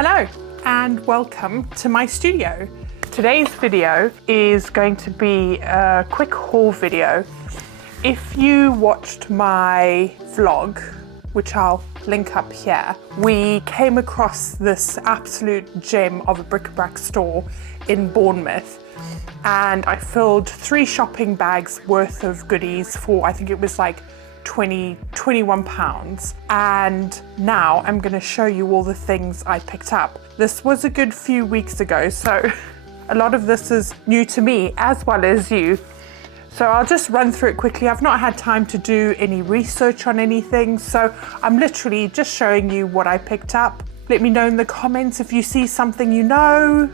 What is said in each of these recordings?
Hello and welcome to my studio. Today's video is going to be a quick haul video. If you watched my vlog, which I'll link up here, we came across this absolute gem of a Bric-a-Brac store in Bournemouth, and I filled 3 shopping bags worth of goodies for, I think it was like 21 pounds. And now I'm going to show you all the things I picked up. This was a good few weeks ago, so a lot of this is new to me as well as you. So I'll just run through it quickly. I've not had time to do any research on anything, so I'm literally just showing you what I picked up. Let me know in the comments if you see something you know.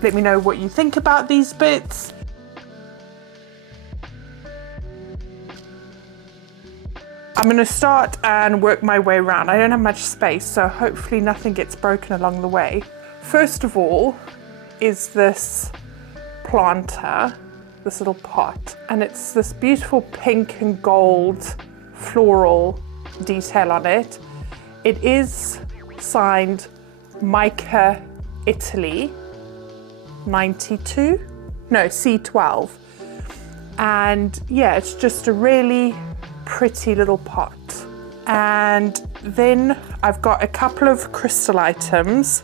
Let me know what you think about these bits. I'm going to start and work my way around. I don't have much space, so hopefully nothing gets broken along the way. First of all is this planter, this little pot, and it's this beautiful pink and gold floral detail on it. It is signed Mica Italy 92, no, C12. And yeah, it's just a really pretty little pot. And then I've got a couple of crystal items,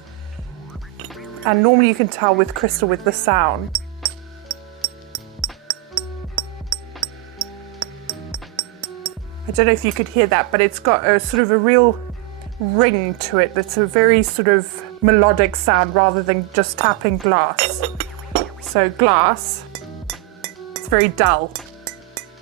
and normally you can tell with crystal with the sound. I don't know if you could hear that, but it's got a sort of a real ring to it that's a very sort of melodic sound rather than just tapping glass. So glass, it's very dull,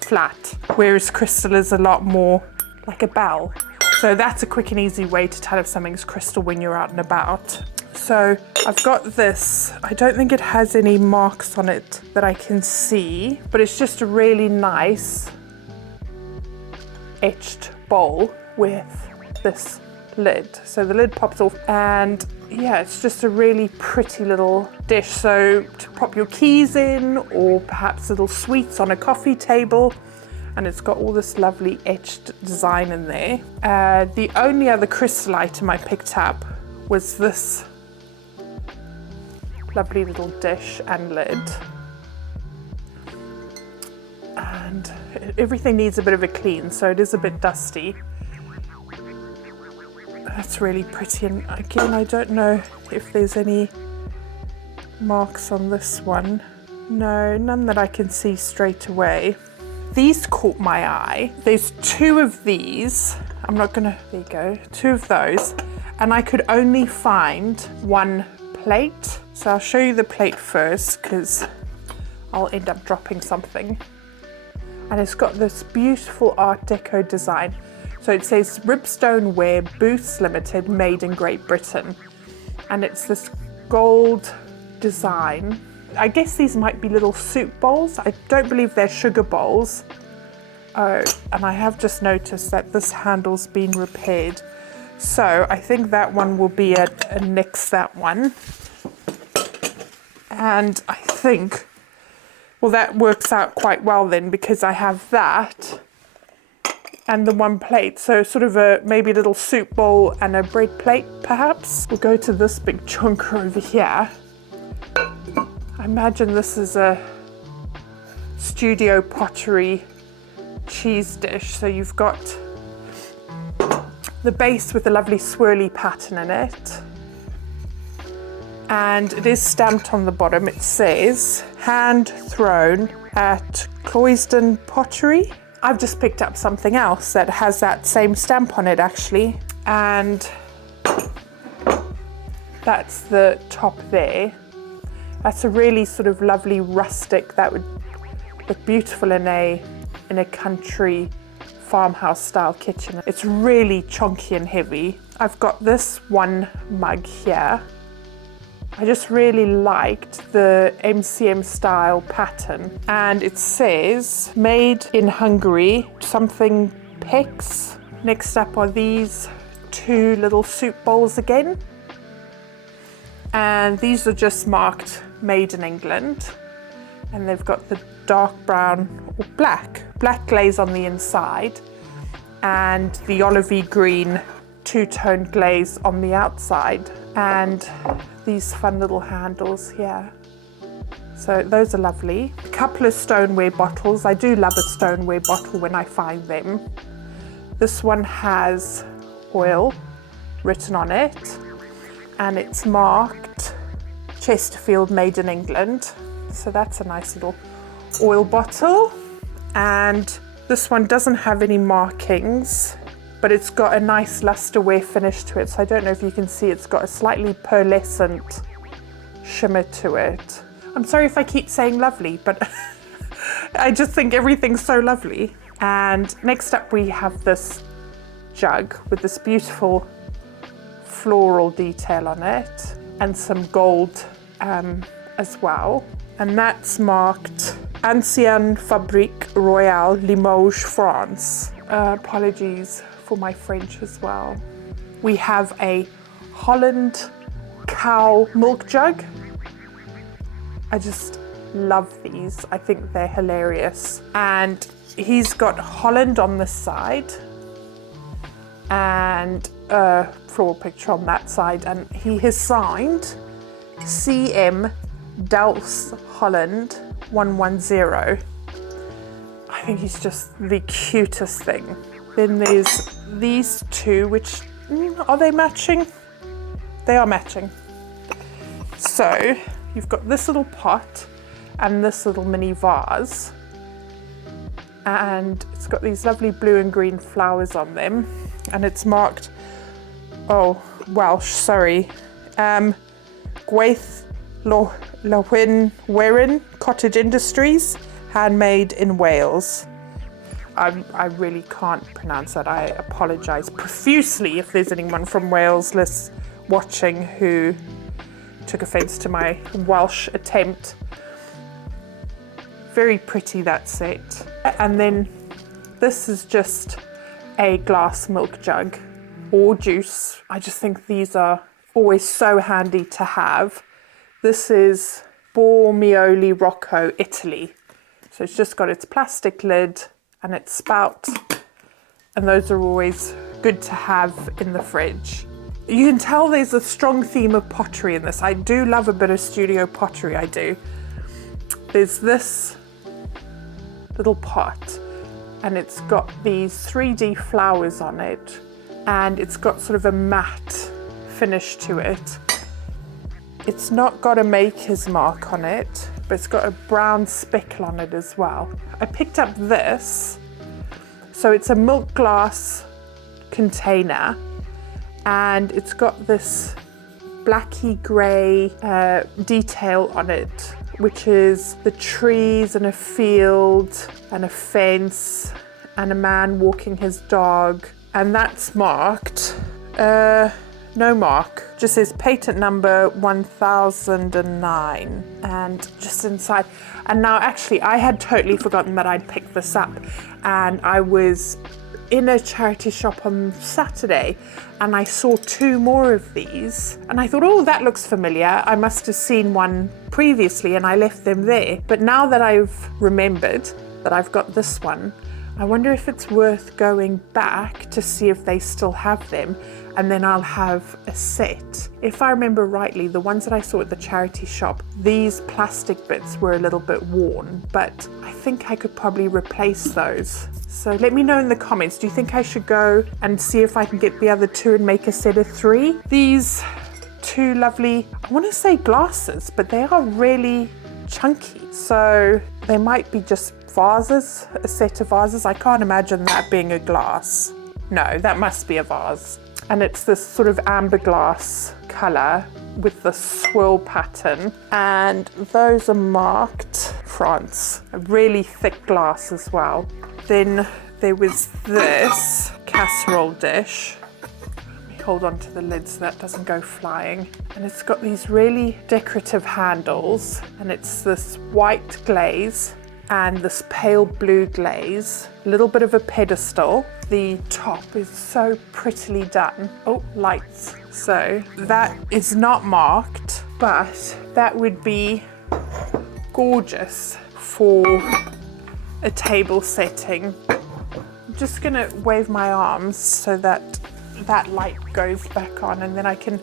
flat, whereas crystal is a lot more like a bell. So that's a quick and easy way to tell if something's crystal when you're out and about. So I've got this, I don't think it has any marks on it that I can see, but it's just a really nice etched bowl with this lid. So the lid pops off, and yeah, it's just a really pretty little dish. So to pop your keys in, or perhaps little sweets on a coffee table. And it's got all this lovely etched design in there. The only other crystal item I picked up was this lovely little dish and lid. And everything needs a bit of a clean, so it is a bit dusty. That's really pretty, and again, I don't know if there's any marks on this one. No, none that I can see straight away. These caught my eye. There's 2 of these. There you go, 2 of those. And I could only find 1 plate. So I'll show you the plate first, because I'll end up dropping something. And it's got this beautiful Art Deco design. So it says Stoneware Bottles Limited, made in Great Britain. And it's this gold design. I guess these might be little soup bowls. I don't believe they're sugar bowls. Oh, and I have just noticed that this handle's been repaired. So I think that one will be a nix, that one. And I think, well, that works out quite well then, because I have that and the 1 plate. So sort of maybe a little soup bowl and a bread plate, perhaps. We'll go to this big chunker over here. I imagine this is a Studio Pottery cheese dish. So you've got the base with a lovely swirly pattern in it. And it is stamped on the bottom. It says, hand thrown at Cloyston Pottery. I've just picked up something else that has that same stamp on it, actually. And that's the top there. That's a really sort of lovely rustic, that would look beautiful in a country farmhouse style kitchen. It's really chunky and heavy. I've got this 1 mug here. I just really liked the MCM style pattern, and it says made in Hungary, something Pix. Next up are these 2 little soup bowls again, and these are just marked made in England, and they've got the dark brown or black glaze on the inside, and the olivey green two-tone glaze on the outside. and these fun little handles here. So those are lovely. A couple of stoneware bottles. I do love a stoneware bottle when I find them. This one has oil written on it, and it's marked Chesterfield, made in England. So that's a nice little oil bottle. And this one doesn't have any markings, but it's got a nice lustreware finish to it. So I don't know if you can see, it's got a slightly pearlescent shimmer to it. I'm sorry if I keep saying lovely, but I just think everything's so lovely. And next up we have this jug with this beautiful floral detail on it and some gold as well. And that's marked Ancien Fabrique Royale, Limoges, France. Apologies for my French as well. We have a Holland Cow Milk Jug. I just love these. I think they're hilarious. And he's got Holland on this side and a floral picture on that side. And he has signed CM Dalton Holland 110. I think he's just the cutest thing. Then there's these two, which, are they matching? They are matching. So you've got this little pot and this little mini vase, and it's got these lovely blue and green flowers on them, and it's marked, oh, Welsh, sorry, Gwaith Lywyn Werin Cottage Industries, handmade in Wales. I really can't pronounce that. I apologise profusely if there's anyone from Wales watching who took offence to my Welsh attempt. Very pretty, that set. And then this is just a glass milk jug or juice. I just think these are always so handy to have. This is Bournemouth, Rocco, Italy. So it's just got its plastic lid and its spout, and those are always good to have in the fridge. You can tell there's a strong theme of pottery in this. I do love a bit of studio pottery, I do. There's this little pot, and it's got these 3D flowers on it, and it's got sort of a matte finish to it. It's not got a maker's mark on it, but it's got a brown speckle on it as well. I picked up this, so it's a milk glass container, and it's got this blacky grey detail on it, which is the trees and a field and a fence and a man walking his dog, and that's marked, no mark, just says patent number 1009, and just inside. And now actually I had totally forgotten that I'd picked this up, and I was in a charity shop on Saturday and I saw two more of these, and I thought, oh, that looks familiar. I must have seen one previously and I left them there. But now that I've remembered that I've got this one, I wonder if it's worth going back to see if they still have them, and then I'll have a set. If I remember rightly, the ones that I saw at the charity shop, these plastic bits were a little bit worn, but I think I could probably replace those. So let me know in the comments, do you think I should go and see if I can get the other two and make a set of 3? These two lovely, I want to say glasses, but they are really chunky. So they might be just vases, a set of vases. I can't imagine that being a glass. No, that must be a vase. And it's this sort of amber glass colour with the swirl pattern. And those are marked France. A really thick glass as well. Then there was this casserole dish. Let me hold on to the lid so that doesn't go flying. And it's got these really decorative handles, and it's this white glaze and this pale blue glaze, a little bit of a pedestal. The top is so prettily done. Oh, lights. So that is not marked, but that would be gorgeous for a table setting. I'm just gonna wave my arms so that that light goes back on, and then I can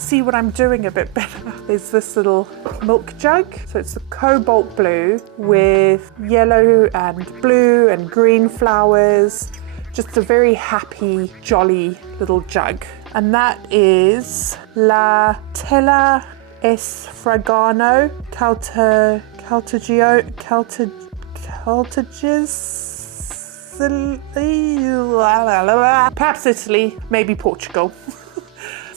see what I'm doing a bit better. There's this little milk jug. So it's the cobalt blue with yellow and blue and green flowers. Just a very happy, jolly little jug. And that is La Tela Es Fragano perhaps Italy, maybe Portugal.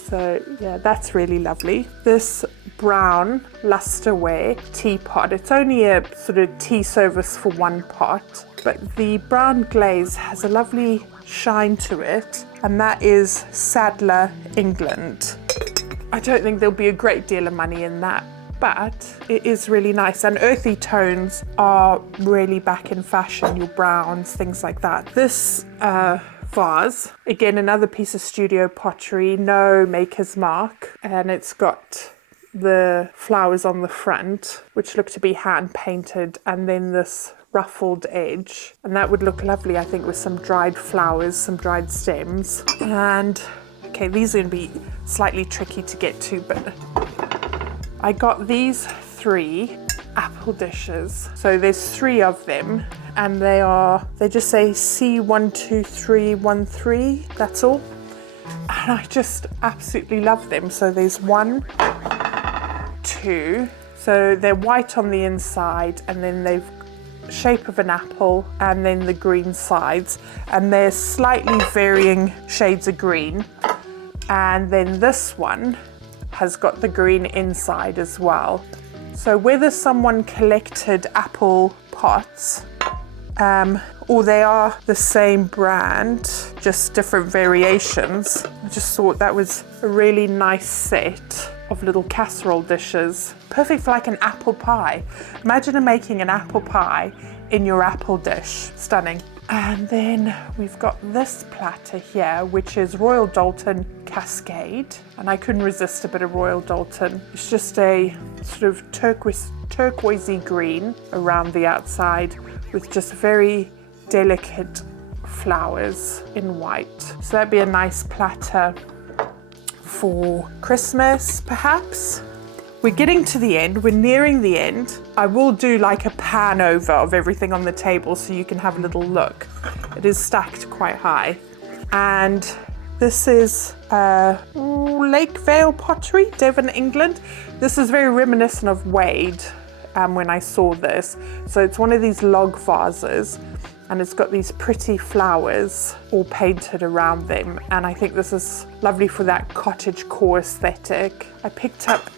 So yeah, that's really lovely. This brown Lustreware Teapot, it's only a sort of tea service for one pot, but the brown glaze has a lovely shine to it, and that is Sadler, England. I don't think there'll be a great deal of money in that, but it is really nice, and earthy tones are really back in fashion, your browns, things like that. This vase, again another piece of studio pottery, no maker's mark, and it's got the flowers on the front which look to be hand painted, and then this ruffled edge, and that would look lovely I think with some dried flowers, some dried stems. And okay, these are going to be slightly tricky to get to, but I got these 3 apple dishes. So there's 3 of them, and they just say C12313, that's all. And I just absolutely love them. So there's 1, 2, so they're white on the inside, and then they've shape of an apple, and then the green sides, and they're slightly varying shades of green. And then this one has got the green inside as well. So whether someone collected apple pots or they are the same brand, just different variations, I just thought that was a really nice set of little casserole dishes. Perfect for like an apple pie. Imagine making an apple pie in your apple dish. Stunning. And then we've got this platter here, which is Royal Dalton Cascade. And I couldn't resist a bit of Royal Dalton. It's just a sort of turquoisey green around the outside with just very delicate flowers in white. So that'd be a nice platter for Christmas, perhaps. We're getting to the end, we're nearing the end. I will do like a pan over of everything on the table so you can have a little look. It is stacked quite high. And this is Lake Vale Pottery, Devon, England. This is very reminiscent of Wade when I saw this. So it's one of these log vases, and it's got these pretty flowers all painted around them. And I think this is lovely for that cottage core aesthetic. I picked up,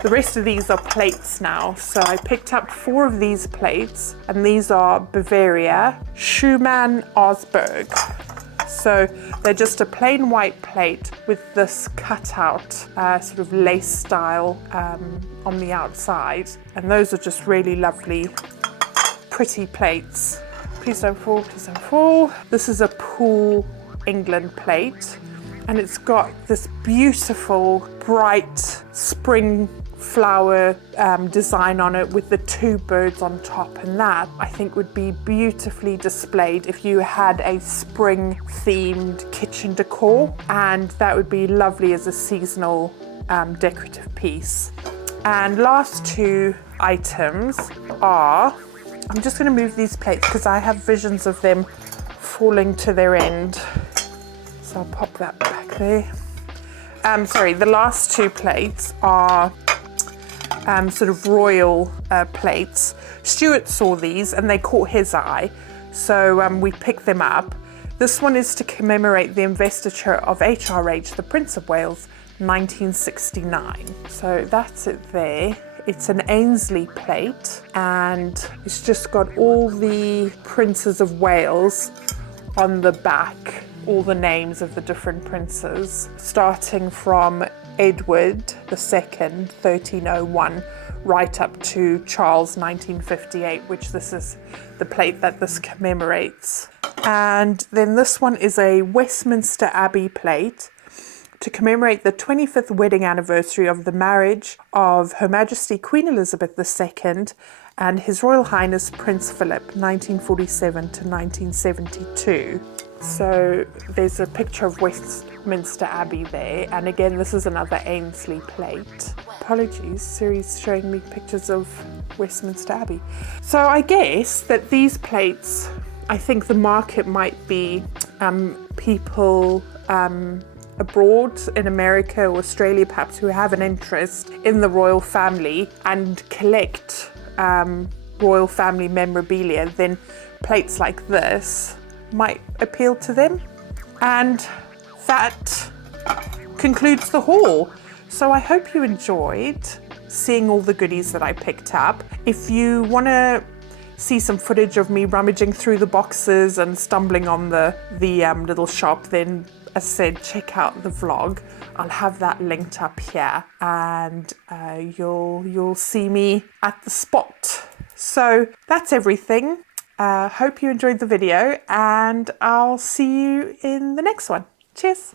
the rest of these are plates now. So I picked up 4 of these plates, and these are Bavaria Schumann Osberg. So they're just a plain white plate with this cutout sort of lace style on the outside. And those are just really lovely, pretty plates. Please don't fall, please don't fall. This is a Poole, England plate, and it's got this beautiful, bright spring flower design on it with the 2 birds on top, and that I think would be beautifully displayed if you had a spring themed kitchen decor, and that would be lovely as a seasonal decorative piece. And last 2 items are, I'm just going to move these plates because I have visions of them falling to their end. So I'll pop that back there. Sorry, the last 2 plates are sort of royal plates. Stuart saw these and they caught his eye, so we picked them up. This one is to commemorate the investiture of HRH, the Prince of Wales, 1969. So that's it there. It's an Ainsley plate, and it's just got all the Princes of Wales on the back, all the names of the different princes, starting from Edward II, 1301, right up to Charles, 1958, which this is the plate that this commemorates. And then this one is a Westminster Abbey plate to commemorate the 25th wedding anniversary of the marriage of Her Majesty Queen Elizabeth II and His Royal Highness Prince Philip, 1947 to 1972. So there's a picture of Westminster Abbey there, and again this is another Ainsley plate. Apologies, Siri's showing me pictures of Westminster Abbey. So I guess that these plates, I think the market might be people abroad in America or Australia perhaps who have an interest in the royal family and collect royal family memorabilia. Then plates like this might appeal to them. And that concludes the haul. So I hope you enjoyed seeing all the goodies that I picked up. If you want to see some footage of me rummaging through the boxes and stumbling on the little shop, then as I said, check out the vlog. I'll have that linked up here, and you'll see me at the spot. So that's everything. Hope you enjoyed the video, and I'll see you in the next one. Cheers.